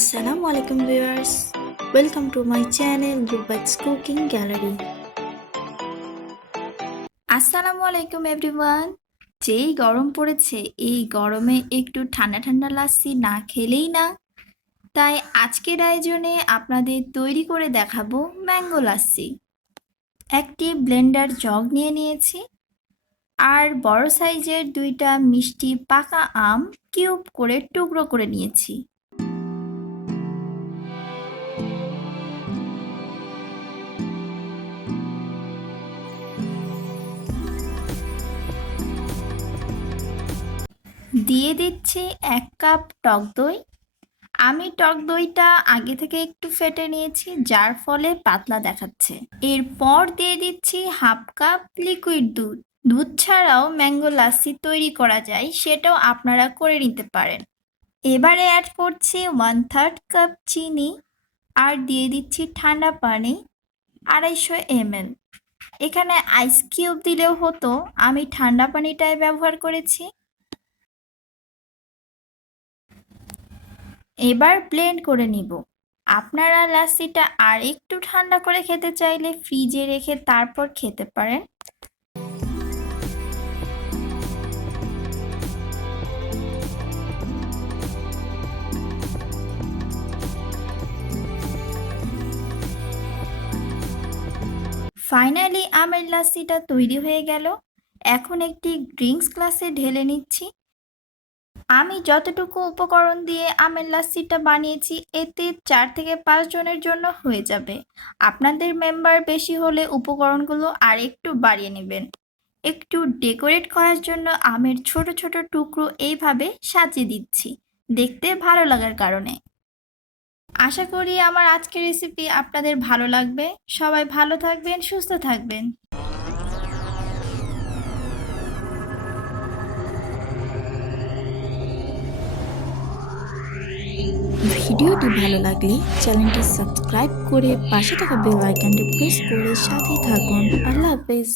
Assalamu alaikum viewers. Welcome to my channel Rubat's Cooking Gallery. আসসালামু আলাইকুম everyone. যেই গরম পড়েছে এই গরমে একটু ঠান্ডা ঠান্ডা লাস্সি না খেলেই না। তাই আজকের আয়োজনে আপনাদের তৈরি করে দেখাবো ম্যাঙ্গো লাস্সি। একটি ব্লেন্ডার জগ নিয়ে নিয়েছি আর বড় সাইজের দুইটা মিষ্টি পাকা আম কিউব করে টুকরো করে নিয়েছি। দিয়ে দিচ্ছি 1 কাপ টক দই। আমি টক দইটা আগে থেকে একটু ফেটে নিয়েছি যার ফলে পাতলা দেখাচ্ছে। এরপর দিয়ে দিচ্ছি 1/2 কাপ লিকুইড দুধ। দুধ ছাড়াও ম্যাঙ্গো লাস্সি তৈরি করা যায়, সেটাও আপনারা করে নিতে পারেন। এবারে অ্যাড করছি 1/3 কাপ চিনি আর দিয়ে দিচ্ছি ঠান্ডা পানি 250 ml। এখানে আইস কিউব দিলেও হতো, আমি ঠান্ডা পানিটাই ব্যবহার করেছি। এবার ব্লেন্ড করে নিব। আপনারা লাস্সিটা আর একটু ঠান্ডা করে খেতে চাইলে ফ্রিজে রেখে তারপর খেতে পারেন। ফাইনালি আমের লাস্সিটা তৈরি হয়ে গেল। এখন একটি ড্রিঙ্কস গ্লাসে ঢেলে নিচ্ছি। আমি যতটুকু উপকরণ দিয়ে আমের লাস্সিটা বানিয়েছি এতে 4 থেকে 5 জনের জন্য হয়ে যাবে। আপনাদের মেম্বার বেশি হলে উপকরণগুলো আর একটু বাড়িয়ে নেবেন। একটু ডেকোরেট করার জন্য আমের ছোট ছোট টুকরো এইভাবে সাজিয়ে দিচ্ছি, দেখতে ভালো লাগার কারণে। আশা করি আমার আজকের রেসিপি আপনাদের ভালো লাগবে। সবাই ভালো থাকবেন, সুস্থ থাকবেন। ভিডিওটি ভালো লাগলে চ্যানেলটি সাবস্ক্রাইব করে পাশে থাকা বেল আইকনটি প্রেস করে সাথেই থাকুন। আল্লাহ হাফেজ।